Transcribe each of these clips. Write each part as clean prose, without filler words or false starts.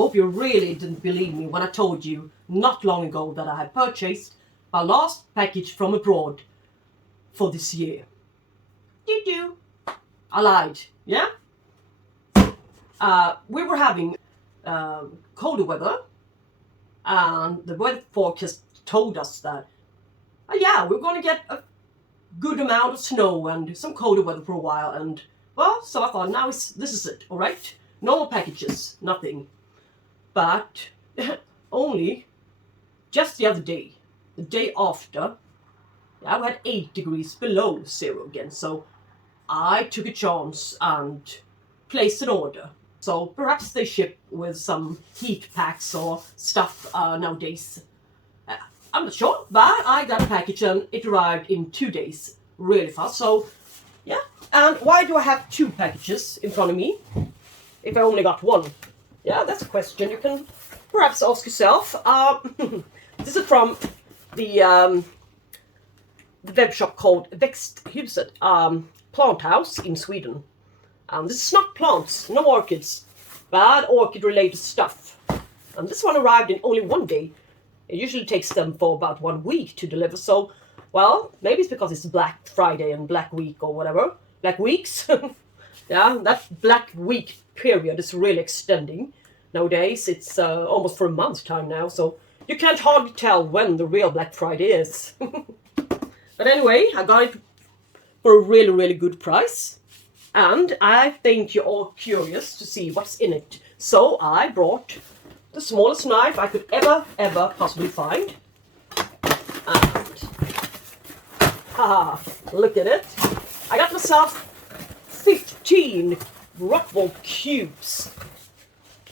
hope you really didn't believe me when I told you not long ago that I had purchased my last package from abroad for this year. Doo-doo. I lied, yeah? We were having colder weather, and the weather forecast told us that, yeah, we're going to get a good amount of snow and some colder weather for a while, and, well, so I thought, this is it, alright? No more packages, nothing. But only just the other day, the day after, I had 8 degrees below zero again, so I took a chance and placed an order. So perhaps they ship with some heat packs or stuff nowadays. I'm not sure, but I got a package and it arrived in 2 days, really fast. So, yeah. And why do I have 2 packages in front of me if I only got 1? Yeah, that's a question you can perhaps ask yourself. This is from the web shop called Växthuset, plant house in Sweden. This is not plants, no orchids, but orchid related stuff. And this one arrived in only 1 day. It usually takes them for about 1 week to deliver. So, well, maybe it's because it's Black Friday and Black Week or whatever. Black Weeks. Yeah, that Black Week period is really extending. Nowadays, it's almost for a month's time now. So you can't hardly tell when the real Black Friday is. But anyway, I got it for a really, really good price. And I think you're all curious to see what's in it. So I brought the smallest knife I could ever possibly find. And, look at it. I got myself 15 rockwool cubes.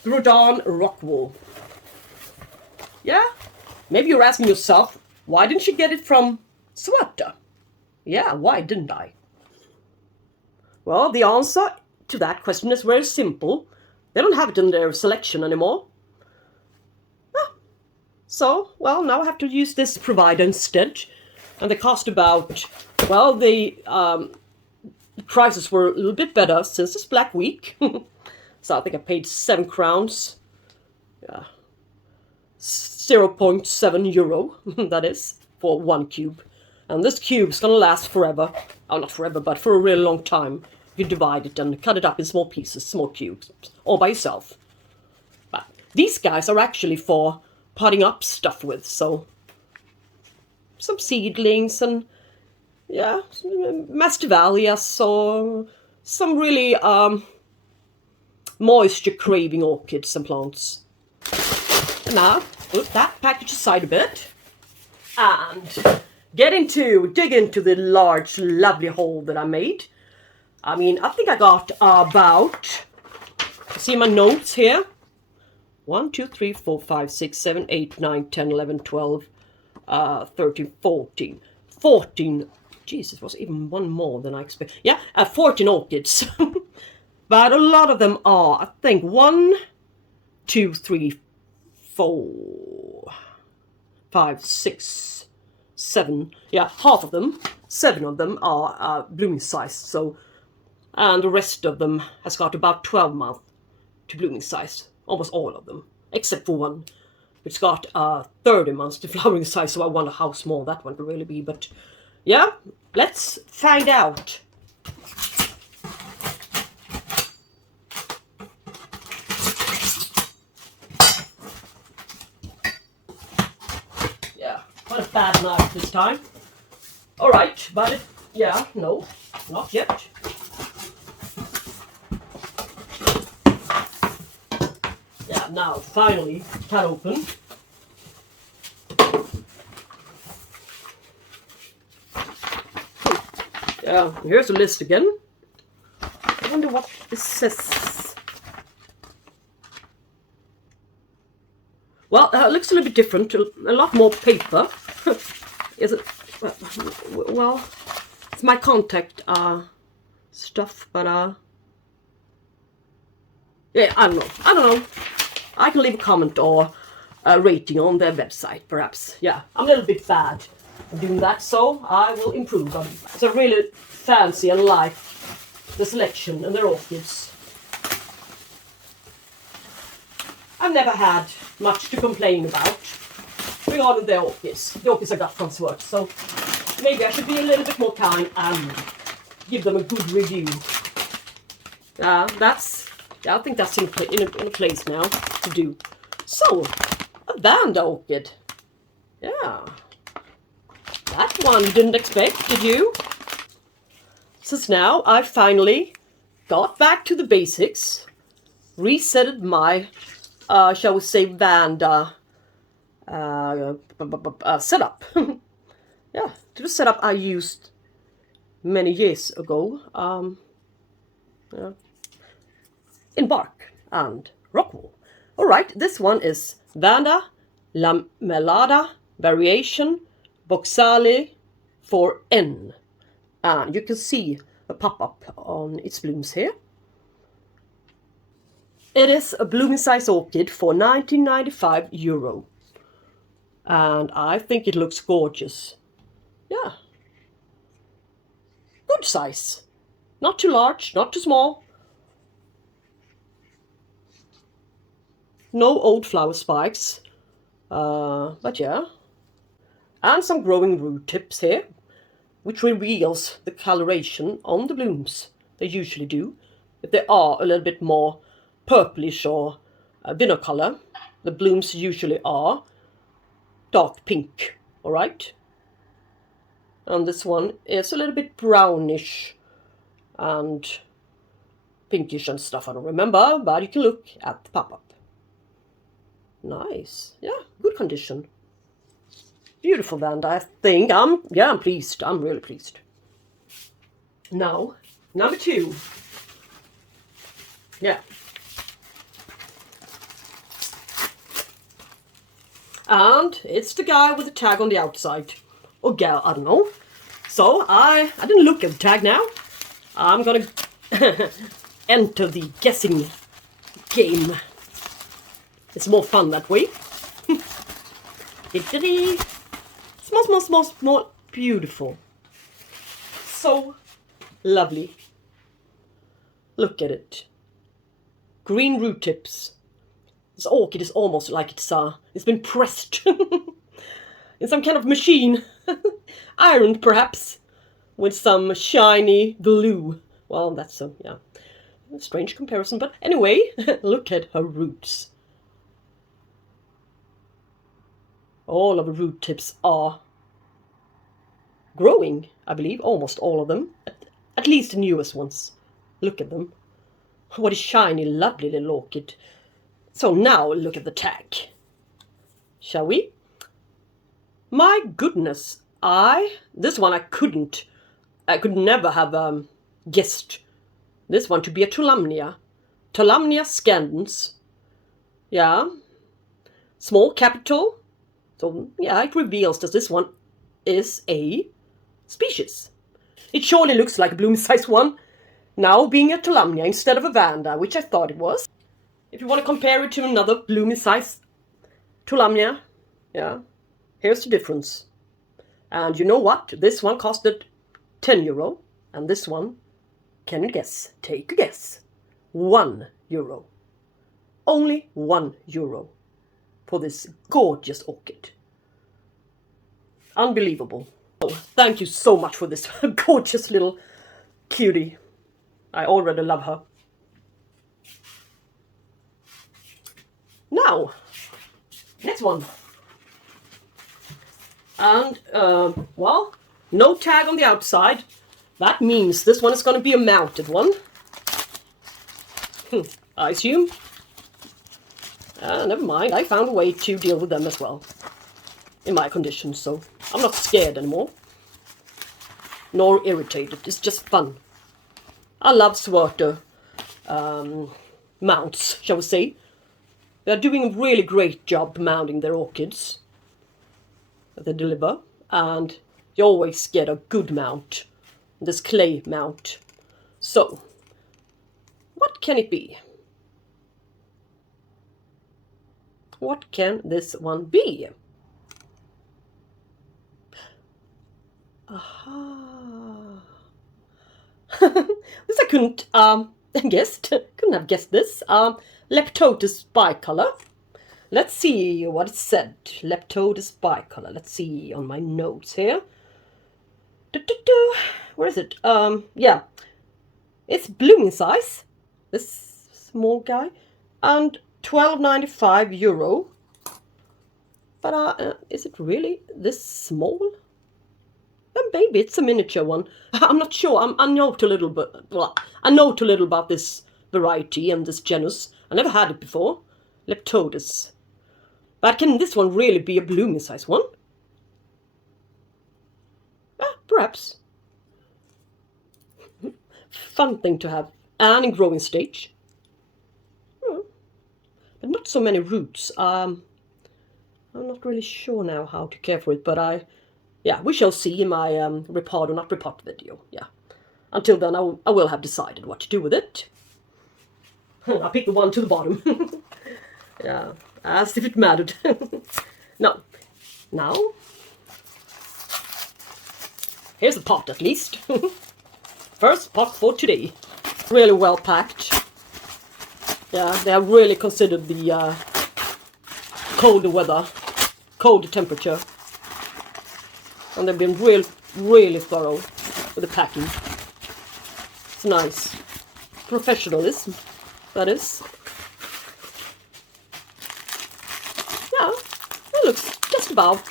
Grodan rockwool. Yeah? Maybe you're asking yourself, why didn't you get it from Schwerter? Yeah, why didn't I? Well, the answer to that question is very simple. They don't have it in their selection anymore. So, well, now I have to use this provider instead. And they cost about, well, the prices were a little bit better since it's Black Week. So I think I paid 7 crowns. Yeah. 0.7 euro, that is, for 1 cube. And this cube is going to last forever. Oh, not forever, but for a really long time. You divide it and cut it up in small pieces, small cubes, all by yourself. But these guys are actually for potting up stuff with, so some seedlings and, yeah, mastivalias or some really moisture-craving orchids and plants. And now, put that package aside a bit and dig into the large, lovely hole that I made. I mean, I think I got about, see my notes here? 1, 2, 3, 4, 5, 6, 7, 8, 9, 10, 11, 12, 13, 14. 14. Jesus, was even one more than I expected. Yeah, 14 orchids. But a lot of them are, I think, 1, 2, 3, 4, 5, 6, 7. Yeah, half of them, 7 of them are blooming size. So, and the rest of them has got about 12 months to blooming size. Almost all of them, except for one. It's got 30 months to flowering size, so I wonder how small that one could really be. But yeah, let's find out. Yeah, what a bad knife this time. All right, but yeah, no, not yet. Now, finally, cut open. Yeah, here's the list again. I wonder what this says. Well, it looks a little bit different. A lot more paper. Is it? Well, it's my contact stuff, but yeah, I don't know. I can leave a comment or a rating on their website, perhaps. Yeah, I'm a little bit bad at doing that, so I will improve on it. It's a really fancy and like the selection and their orchids. I've never had much to complain about regarding the orchids. The orchids I got from Schwerter, so maybe I should be a little bit more kind and give them a good review. I think that's in a place now to do. So, a Vanda orchid. Yeah. That one you didn't expect, did you? Since now I finally got back to the basics, resetted my, shall we say, Vanda setup. Yeah, to the setup I used many years ago. Yeah. In bark and rockwool. Alright, this one is Vanda Lamelada Variation Boxali for N. And you can see a pop-up on its blooms here. It is a blooming size orchid for €19.95. And I think it looks gorgeous. Yeah. Good size. Not too large, not too small. No old flower spikes. But yeah. And some growing root tips here, which reveals the coloration on the blooms. They usually do. If they are a little bit more purplish or vinner color, the blooms usually are dark pink. Alright? And this one is a little bit brownish and pinkish and stuff. I don't remember, but you can look at the pop-up. Nice. Yeah, good condition. Beautiful Vanda, I think. I'm pleased. I'm really pleased. Now, number 2. Yeah. And it's the guy with the tag on the outside. Or gal, I don't know. So I didn't look at the tag now. I'm gonna enter the guessing game. It's more fun that way. Small, beautiful. So lovely. Look at it. Green root tips. This orchid is almost like it's been pressed in some kind of machine. Ironed perhaps with some shiny glue. Well, that's a strange comparison, but anyway, look at her roots. All of the root tips are growing, I believe, almost all of them. At least the newest ones. Look at them. What a shiny, lovely little orchid. So now look at the tag. Shall we? My goodness, this one I could never have guessed this one to be a Tolumnia. Tolumnia Scandens. Yeah. Small capital. So, yeah, it reveals that this one is a species. It surely looks like a bloom size one, now being a Tolumnia instead of a Vanda, which I thought it was. If you want to compare it to another blooming size Tolumnia, yeah, here's the difference. And you know what? This one costed €10, and this one, can you guess? Take a guess. €1. Only €1. For this gorgeous orchid. Unbelievable. Oh, thank you so much for this gorgeous little cutie. I already love her. Now, next one. And, well, no tag on the outside. That means this one is going to be a mounted one. I assume. Never mind, I found a way to deal with them as well. In my condition, so I'm not scared anymore. Nor irritated, it's just fun. I love Schwerter mounts, shall we say. They're doing a really great job mounting their orchids that they deliver. And you always get a good mount. This clay mount. So, what can it be? What can this one be? Aha. This I couldn't have guessed this. Leptotes Bicolor. Let's see what it said. Leptotes bicolor. Let's see on my notes here. Where is it? Yeah. It's blooming size. This small guy. And €12.95. But is it really this small? Maybe it's a miniature one. I'm not sure. I know too little, but well, I know too little about this variety and this genus. I never had it before. Leptotes. But can this one really be a blooming size one? Perhaps. Fun thing to have. And in growing stage. But not so many roots. I'm not really sure now how to care for it, but yeah, we shall see in my repot or not repot video. Yeah. Until then, I will have decided what to do with it. I'll pick the one to the bottom. Yeah, as if it mattered. No. Now, here's the pot at least. First pot for today. Really well packed. Yeah, they have really considered the colder weather, colder temperature. And they've been really thorough with the packing. It's nice. Professionalism, that is. Yeah, it looks just about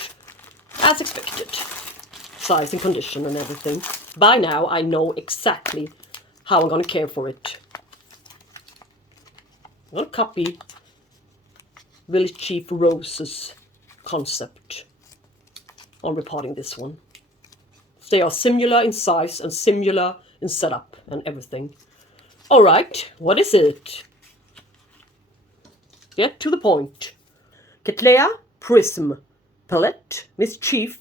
as expected. Size and condition and everything. By now I know exactly how I'm going to care for it. I'm going to copy Village Chief Rose's concept on repotting this one. They are similar in size and similar in setup and everything. Alright, what is it? Get to the point. Cattleya Prism Palette, Mischief,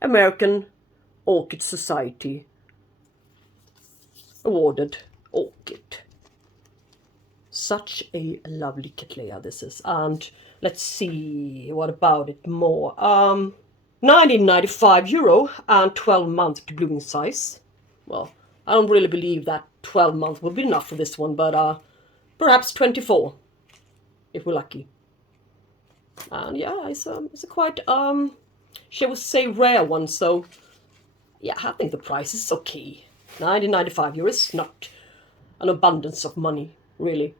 American Orchid Society awarded orchid. Such a lovely Cattleya this is. And let's see, what about it more? €19.95 and 12-month blooming size. Well, I don't really believe that 12 months will be enough for this one, but perhaps 24 if we're lucky. And yeah, it's a quite shall we say rare one, so yeah, I think the price is okay. €19.95 is not an abundance of money, really,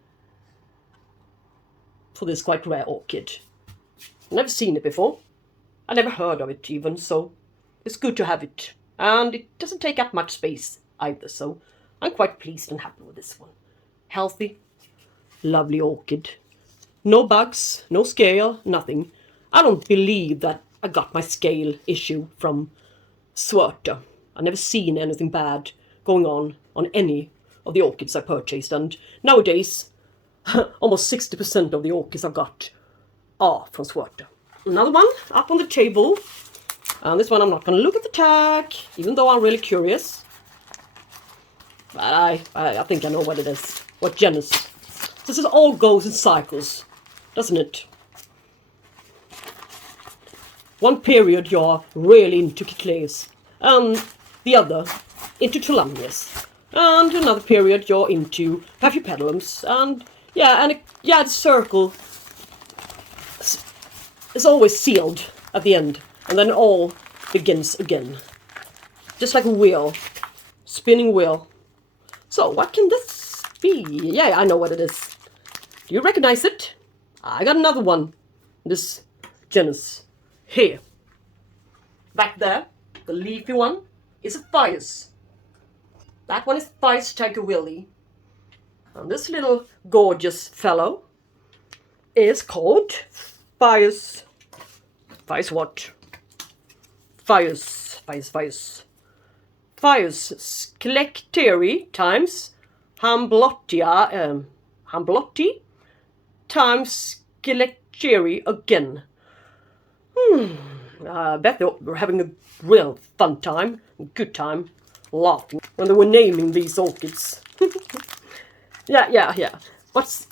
for this quite rare orchid. I've never seen it before. I never heard of it even, so it's good to have it. And it doesn't take up much space either, so I'm quite pleased and happy with this one. Healthy, lovely orchid. No bugs, no scale, nothing. I don't believe that I got my scale issue from Schwerter. I've never seen anything bad going on any of the orchids I purchased, and nowadays almost 60% of the orchids I've got are from Schwerter. Another one up on the table, and this one I'm not going to look at the tag, even though I'm really curious. But I think I know what it is, what genus. This is all goes in cycles, doesn't it? One period you're really into Cattleyas, and the other into Tolumnias, and another period you're into Paphiopedilums, and the circle is always sealed at the end, and then it all begins again. Just like a wheel, spinning wheel. So what can this be? Yeah, I know what it is. Do you recognize it? I got another one. This genus here. Back there, the leafy one, is a Fias. That one is Fias Willie. And this little gorgeous fellow is called Fias what? Fias Schlecteri times Hamblotti times Schlecteri again. I bet they were having a real fun time, good time, laughing when they were naming these orchids. Yeah. It's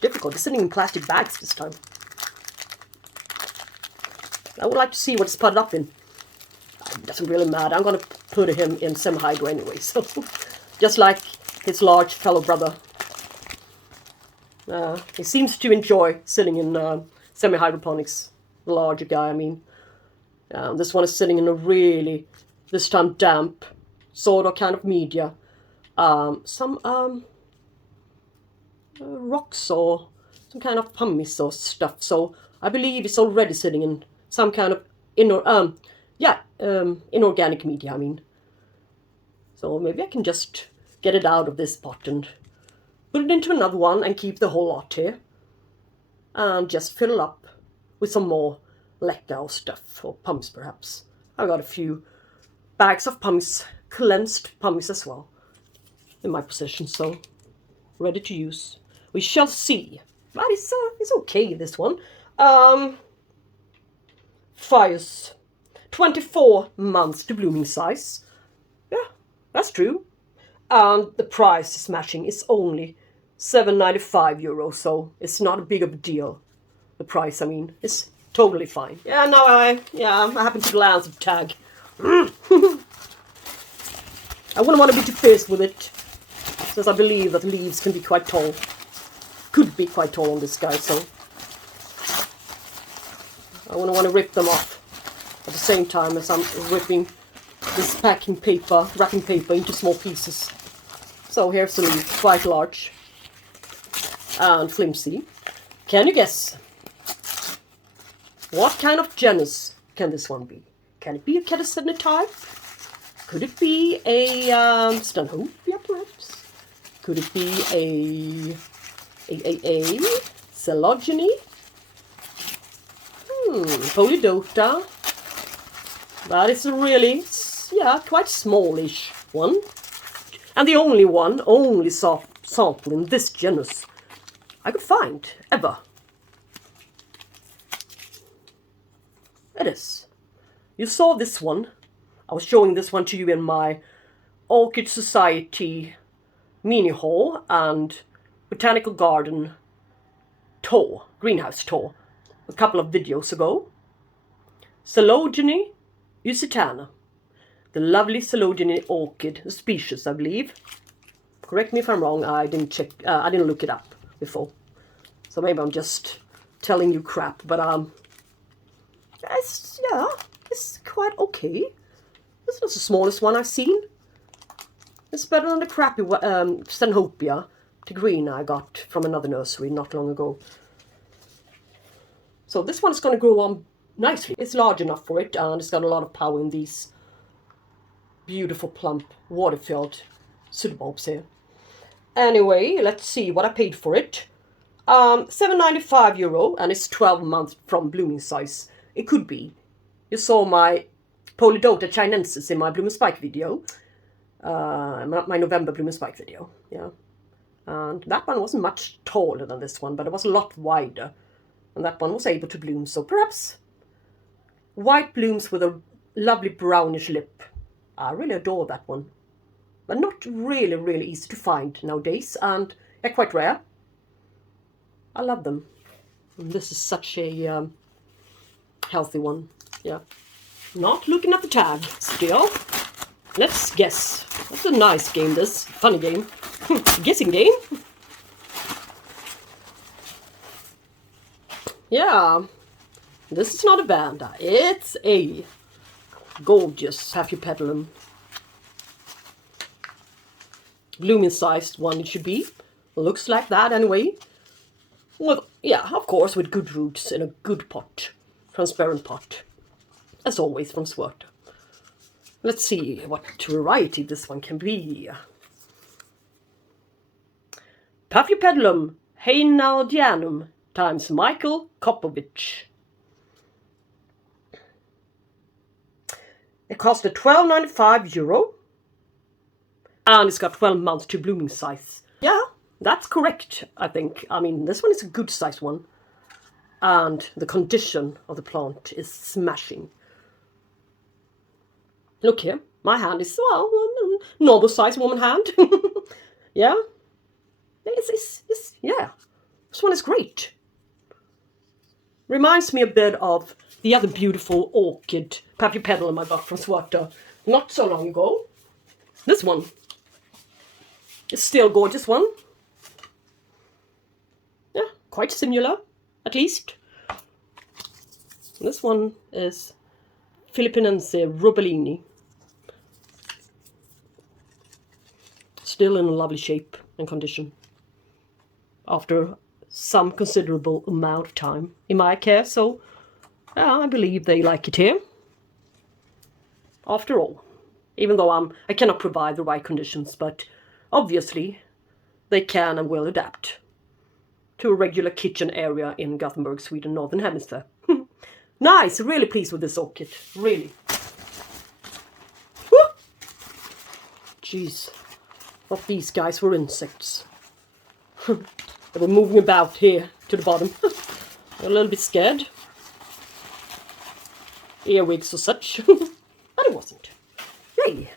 difficult. They're sitting in plastic bags this time. I would like to see what it's put up in. It doesn't really matter. I'm going to put him in semi-hydro anyway, so just like his large fellow brother. He seems to enjoy sitting in semi-hydroponics. The larger guy, I mean. This one is sitting in a really, this time damp, sort of kind of media. Some rocks or some kind of pumice or stuff. So I believe it's already sitting in some kind of inorganic media, I mean. So maybe I can just get it out of this pot and put it into another one and keep the whole lot here. And just fill up with some more Lucke or stuff, or pumice perhaps. I got a few bags of pumice, cleansed pumice as well, in my possession, so ready to use. We shall see. But it's okay, this one. Fires. 24 months to blooming size. Yeah, that's true. And the price is matching. It's only €7.95, so it's not a big of a deal. The price, I mean, it's totally fine. Yeah, now I happen to glance at the tag. I wouldn't want to be too fierce with it, since I believe that leaves can be quite tall. Could be quite tall on this guy, so I wouldn't want to rip them off at the same time as I'm ripping this wrapping paper into small pieces. So here's the leaf, quite large and flimsy. Can you guess what kind of genus can this one be? Can it be a Cattleya type? Could it be a Stanhopea perhaps? Could it be a Salodini? Polydota. That is a really, quite smallish one. And the only sample in this genus I could find, ever. It is. You saw this one. I was showing this one to you in my Orchid Society mini haul and botanical garden tour, greenhouse tour, a couple of videos ago. Salodini Usitana. The lovely Salodini Orchid, a species, I believe. Correct me if I'm wrong, I didn't check, I didn't look it up before. So maybe I'm just telling you crap, but it's quite okay. It's not the smallest one I've seen. It's better than the crappy Stanhopea to green I got from another nursery not long ago. So this one's going to grow on nicely. It's large enough for it, and it's got a lot of power in these beautiful plump water-filled pseudobulbs here. Anyway, let's see what I paid for it. €7.95, and it's 12 months from blooming size. It could be. You saw my Polydota chinensis in my bloom and spike video. My November bloom and spike video. Yeah. And that one wasn't much taller than this one, but it was a lot wider. And that one was able to bloom, so perhaps white blooms with a lovely brownish lip. I really adore that one. But not really, really easy to find nowadays, and they're quite rare. I love them. And this is such a healthy one. Yeah. Not looking at the tag still. Let's guess. That's a nice game, this. Funny game. Guessing game. Yeah. This is not a Vanda. It's a gorgeous Paphiopedilum. Blooming sized one it should be. Looks like that anyway. Well, yeah, of course, with good roots in a good pot. Transparent pot. As always from Schwerter. Let's see what variety this one can be. Paphiopedilum Fairrieanum times Michael Kopovich. It costed €12.95. And it's got 12 months to blooming size. Yeah, that's correct, I think. I mean, this one is a good size one. And the condition of the plant is smashing. Look here, my hand is, well, normal size woman hand. Yeah. Yeah. This one is great. Reminds me a bit of the other beautiful orchid Paphiopedilum I got from Schwerter not so long ago. This one is still a gorgeous one. quite similar, at least. This one is Philippinense Rubellini. Still in a lovely shape and condition, after some considerable amount of time in my care, so I believe they like it here. After all, even though I cannot provide the right conditions, but obviously they can and will adapt to a regular kitchen area in Gothenburg, Sweden, Northern Hemisphere. Nice, really pleased with this orchid, really. Woo! Jeez, what these guys were insects. They were moving about here to the bottom. A little bit scared. Earwigs or such. But it wasn't. Hey,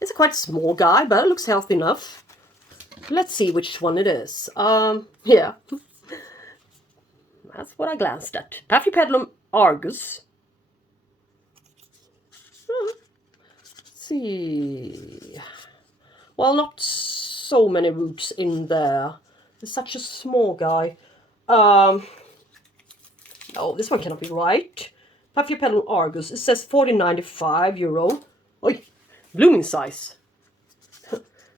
it's a quite small guy, but it looks healthy enough. Let's see which one it is. Yeah. That's what I glanced at. Paphiopedilum argus. Let's see. Well, not so many roots in there. It's such a small guy. Oh, this one cannot be right. Paphiopedilum argus. It says €14.95. Oi, blooming size.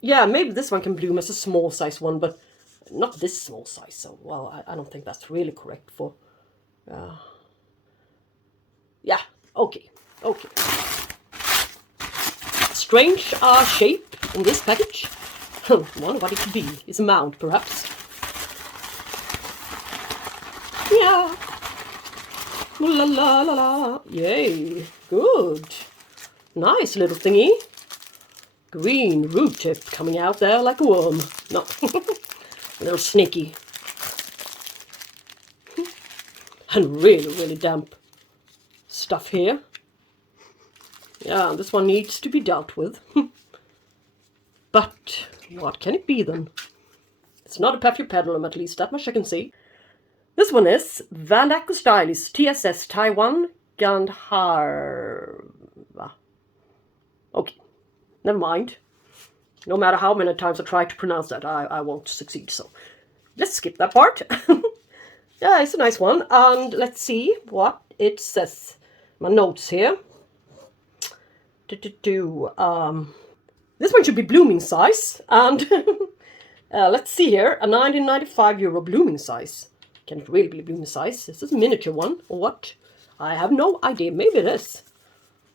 Yeah, maybe this one can bloom as a small size one, but not this small size. So, well, I don't think that's really correct for... yeah, okay. Strange shape in this package. Wonder what it could be. It's a mound, perhaps. Yeah. La la la la. Yay. Good. Nice little thingy. Green root tip coming out there like a worm. No. A little sneaky. And really damp stuff here. Yeah, this one needs to be dealt with. But what can it be then? It's not a Paphiopedilum, at least that much I can see. This one is Vandacostylis TSS Taiwan Gandharva. Okay, never mind. No matter how many times I try to pronounce that, I won't succeed, so let's skip that part. Yeah, it's a nice one. And let's see what it says. My notes here. This one should be blooming size. And let's see here. A €19.95 blooming size. Can it really be blooming size? Is this a miniature one or what? I have no idea. Maybe it is.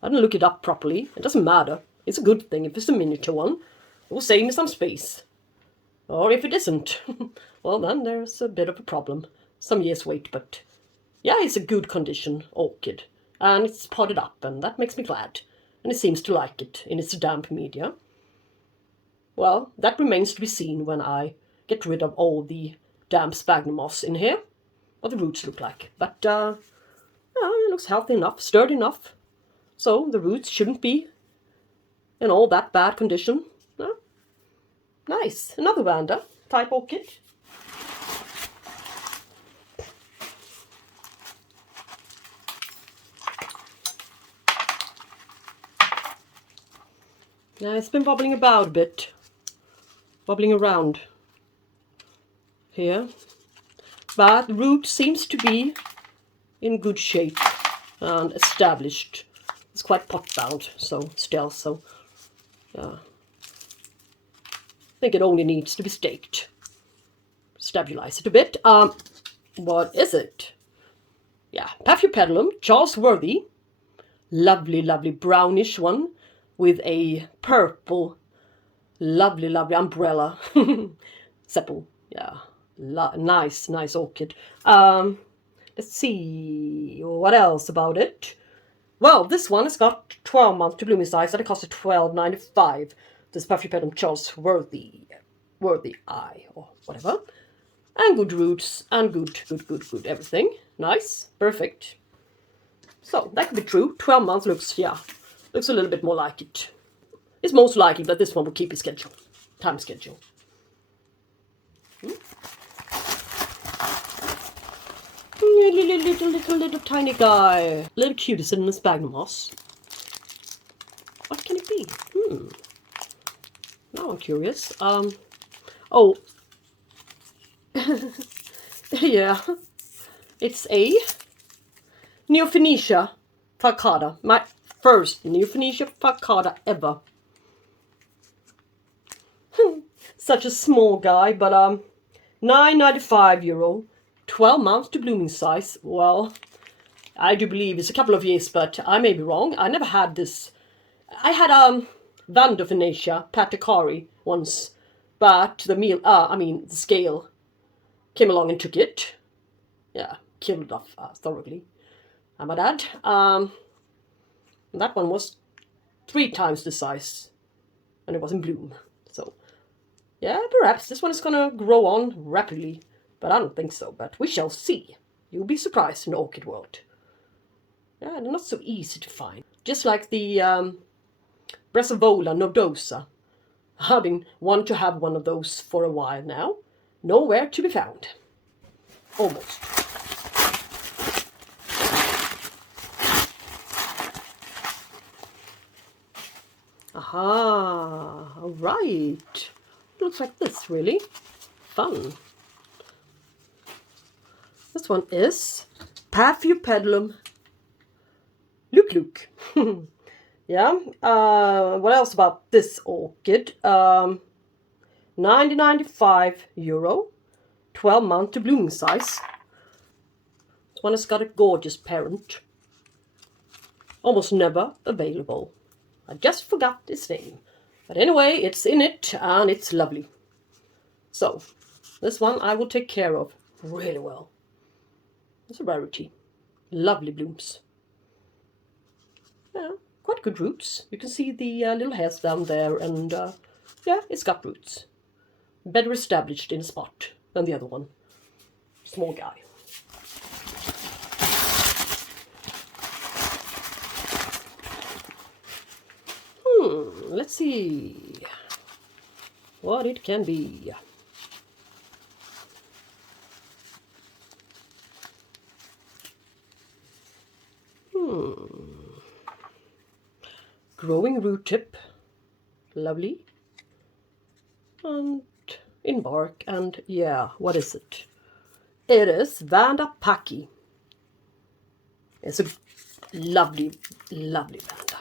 I didn't look it up properly. It doesn't matter. It's a good thing if it's a miniature one. It will save me some space. Or if it isn't, well then there's a bit of a problem. Some years wait, but yeah, it's a good condition orchid. And it's potted up, and that makes me glad. And it seems to like it in its damp media. Well, that remains to be seen when I get rid of all the damp sphagnum moss in here. What the roots look like. But it looks healthy enough, sturdy enough. So the roots shouldn't be in all that bad condition. No? Nice. Another Vanda type orchid. Now it's been wobbling about a bit. Wobbling around here. But the root seems to be in good shape and established. It's quite pot bound, so still, so yeah. I think it only needs to be staked. Stabilize it a bit. What is it? Yeah, Paphiopedilum Charlesworthii. Lovely brownish one with a purple, lovely umbrella sepal. Yeah, nice orchid. Let's see what else about it. Well, this one has got 12 months to blooming size and it costs $12.95. This Paphiopedilum Charlesworthii, or whatever. And good roots and good everything. Nice, perfect. So that could be true. 12 months looks a little bit more like it. It's most likely that this one will keep its time schedule. Little tiny guy. Little cutie in the sphagnum moss. What can it be? Now I'm curious. Oh. Yeah, it's a Neophenesha falcata. My first Neophenesha falcata ever. Such a small guy, but €9.95, 12 months to blooming size. Well, I do believe it's a couple of years, but I may be wrong. I never had this. I had Vandervenetia Patakari once, but the scale came along and took it. Yeah, killed it off thoroughly. My dad. That one was 3 times the size, and it was in bloom. So, yeah, perhaps this one is gonna grow on rapidly, but I don't think so. But we shall see. You'll be surprised in the orchid world. Yeah, they're not so easy to find. Just like the Brassavola nodosa. I've been wanting to have one of those for a while now. Nowhere to be found. Almost. Aha, all right. Looks like this, really. Fun. This one is Paphiopedilum Lucke. Yeah. What else about this orchid? €90.95, 12 month to blooming size. This one has got a gorgeous parent. Almost never available. I just forgot its name. But anyway, it's in it and it's lovely. So, this one I will take care of really well. It's a rarity. Lovely blooms. Yeah, quite good roots. You can see the little hairs down there, and yeah, it's got roots. Better established in a spot than the other one. Small guy. Let's see what it can be. Growing root tip, lovely, and in bark, and yeah, what is it? It is Vanda Paki. It's a lovely, lovely Vanda.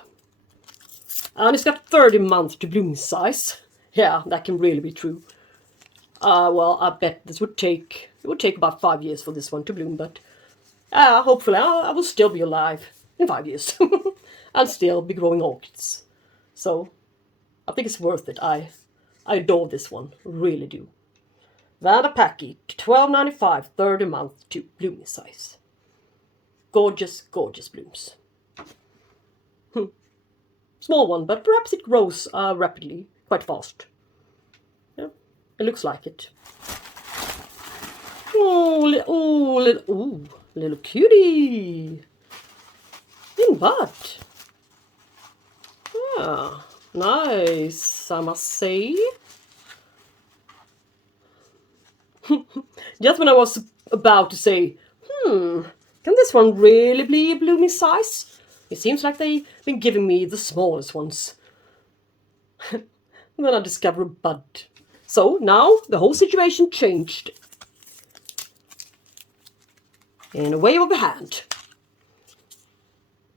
And it's got 30 months to bloom size. Yeah, that can really be true. Well, I bet it would take about 5 years for this one to bloom, but hopefully I will still be alive in 5 years. I'll still be growing orchids. So, I think it's worth it. I adore this one, really do. Vanda Paki, $12.95, 30 months to blooming size. Gorgeous, gorgeous blooms. Small one, but perhaps it grows rapidly, quite fast. Yeah, it looks like it. Little cutie. In bud. Yeah, nice, I must say. Just when I was about to say, can this one really be a blooming size? It seems like they've been giving me the smallest ones. And then I discover a bud. So now the whole situation changed. In a wave of a hand.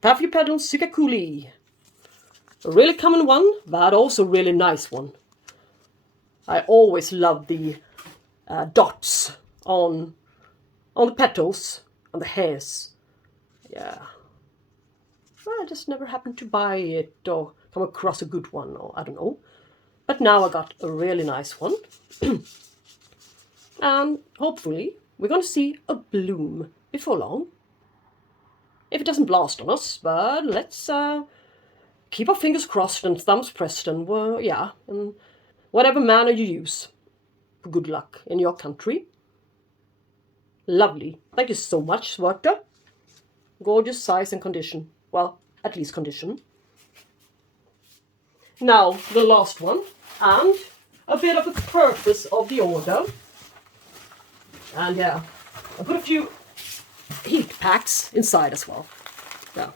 Paphiopedilum Sukakuli. A really common one, but also a really nice one. I always love the dots on the petals, on the hairs. Yeah. I just never happened to buy it or come across a good one, or I don't know. But now I got a really nice one. And hopefully we're going to see a bloom before long. If it doesn't blast on us, but let's keep our fingers crossed and thumbs pressed, and yeah, in whatever manner you use. Good luck in your country. Lovely. Thank you so much, Schwerter. Gorgeous size and condition. Well, at least condition. Now, the last one, and a bit of a purpose of the order. And yeah, I put a few heat packs inside as well. Yeah.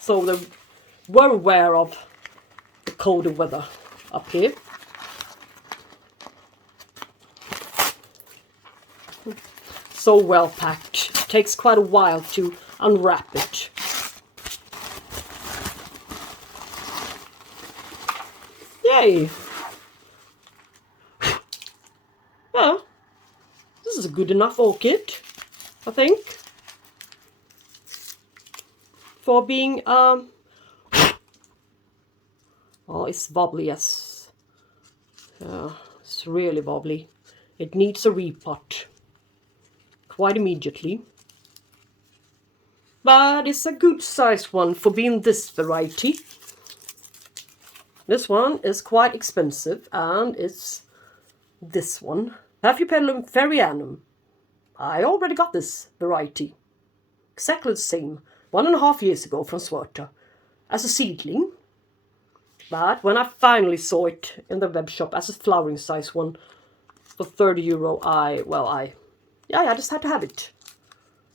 So they were aware of the colder weather up here. so well packed. It takes quite a while to unwrap it. Yay! Yeah, this is a good enough orchid, I think, for being oh, it's wobbly, yes. Yeah, it's really wobbly. It needs a repot quite immediately. But it's a good sized one for being this variety. This one is quite expensive, and it's this one. Paphiopedilum Fairrieanum. I already got this variety. Exactly the same. 1.5 years ago from Schwerter. As a seedling. But when I finally saw it in the web shop as a flowering size one for €30, I just had to have it.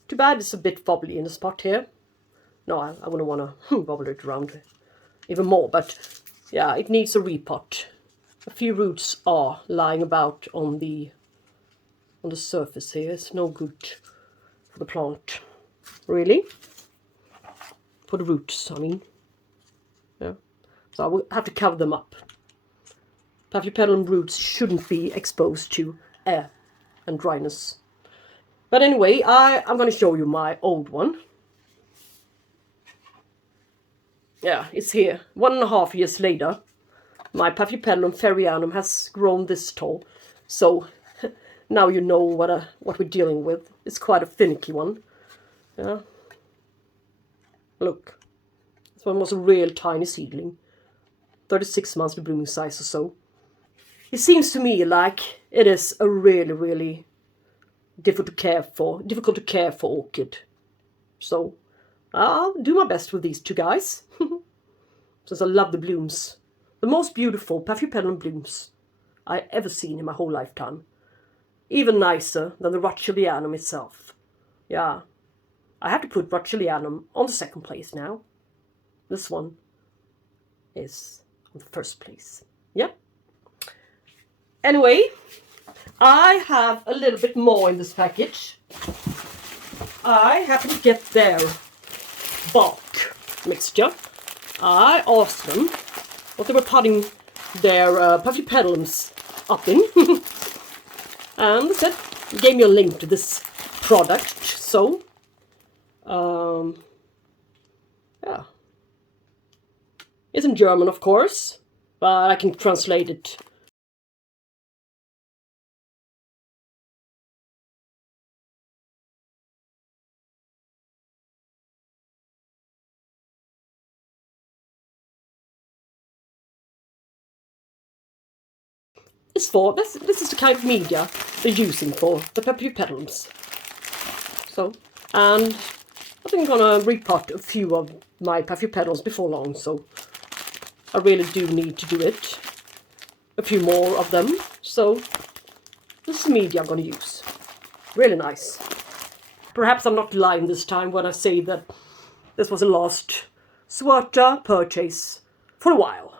Too bad it's a bit wobbly in the spot here. No, I wouldn't want to wobble it around even more, but yeah, it needs a repot. A few roots are lying about on the surface here. It's no good for the plant, really. For the roots, I mean. Yeah. So I will have to cover them up. Paphiopedilum roots shouldn't be exposed to air and dryness. But anyway, I'm going to show you my old one. Yeah, it's here. 1.5 years later, my Paphiopedilum Fairrieanum has grown this tall. So now you know what we're dealing with. It's quite a finicky one. Yeah. Look. This one was a real tiny seedling. 36 months blooming size or so. It seems to me like it is a really, really difficult to care for orchid. So I'll do my best with these two guys. Since I love the blooms. The most beautiful Paphiopedilum blooms I ever seen in my whole lifetime. Even nicer than the Orchidegartneriet itself. Yeah, I have to put Orchidegartneriet on the second place now. This one is on the first place. Yeah. Anyway, I have a little bit more in this package. I happened to get their bulk mixture. I asked them what they were putting their Paphiopedilums up in. And they said, gave me a link to this product. So, yeah. It's in German, of course, but I can translate it. It's for this is the kind of media they're using for the Paphiopedilums. So, and I think I'm gonna repot a few of my Paphiopedilums before long, so I really do need to do it. A few more of them. So this is the media I'm gonna use. Really nice. Perhaps I'm not lying this time when I say that this was the last Schwerter purchase for a while.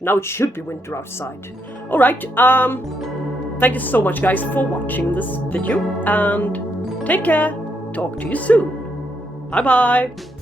Now it should be winter outside. Alright, thank you so much guys for watching this video, and take care. Talk to you soon. Bye bye.